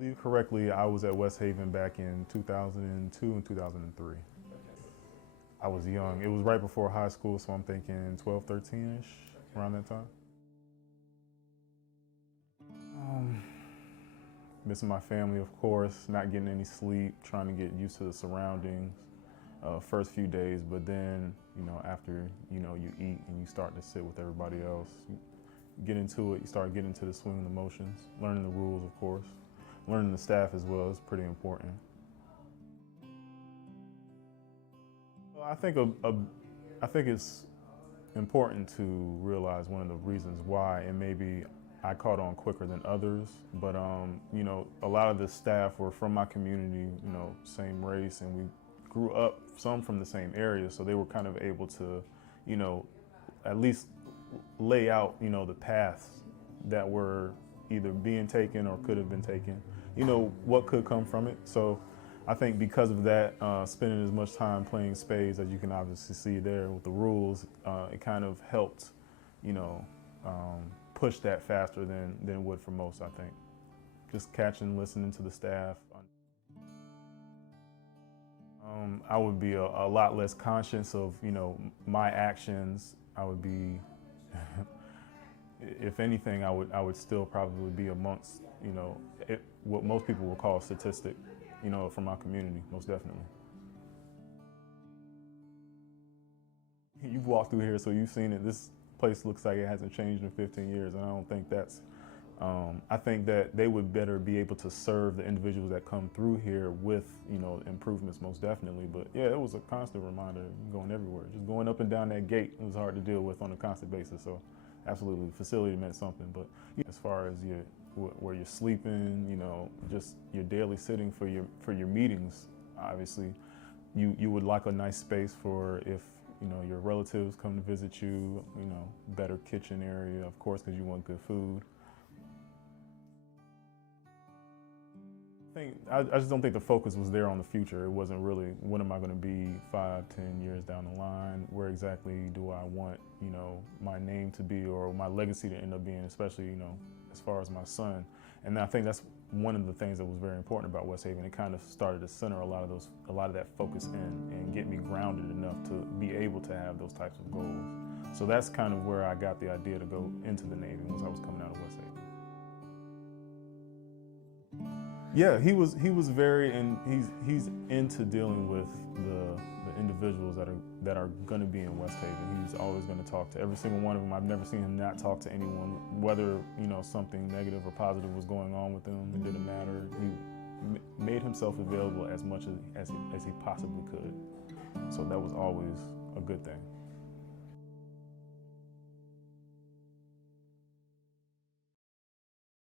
believe correctly, I was at Westhaven back in 2002 and 2003. I was young. It was right before high school, so I'm thinking 12, 13-ish, around that time. Missing my family, of course, not getting any sleep, trying to get used to the surroundings. First few days, but then, after, you eat and you start to sit with everybody else, you get into it, you start getting into the swing of the motions, learning the rules, of course. Learning the staff as well is pretty important. Well, I think it's important to realize one of the reasons why, and maybe I caught on quicker than others, but a lot of the staff were from my community, same race, and we grew up some from the same area, so they were kind of able to, at least lay out, the paths that were either being taken or could have been taken, what could come from it. So I think because of that, spending as much time playing spades as you can obviously see there with the rules, it kind of helped, push that faster than it would for most, I think. Just catching, listening to the staff. I would be a lot less conscious of, my actions. I would be, if anything, I would still probably be amongst, what most people would call a statistic, from my community, most definitely. You've walked through here, so you've seen it. This place looks like it hasn't changed in 15 years, and I don't think that's, I think that they would better be able to serve the individuals that come through here with, improvements, most definitely. But yeah, it was a constant reminder going everywhere. Just going up and down that gate, it was hard to deal with on a constant basis. So absolutely, the facility meant something. But as far as where you're sleeping, just your daily sitting for your meetings, obviously, you would like a nice space for if, your relatives come to visit you, better kitchen area, of course, because you want good food. I just don't think the focus was there on the future. It wasn't really, what am I going to be 5, 10 years down the line? Where exactly do I want, my name to be or my legacy to end up being, especially, as far as my son. And I think that's one of the things that was very important about Westhaven. It kind of started to center a lot of that focus in and get me grounded enough to be able to have those types of goals. So that's kind of where I got the idea to go into the Navy once I was coming out of Westhaven. Yeah, he was very, and he's into dealing with the individuals that are going to be in Westhaven. He's always going to talk to every single one of them. I've never seen him not talk to anyone, whether something negative or positive was going on with them. It didn't matter. He made himself available as much as he possibly could. So that was always a good thing.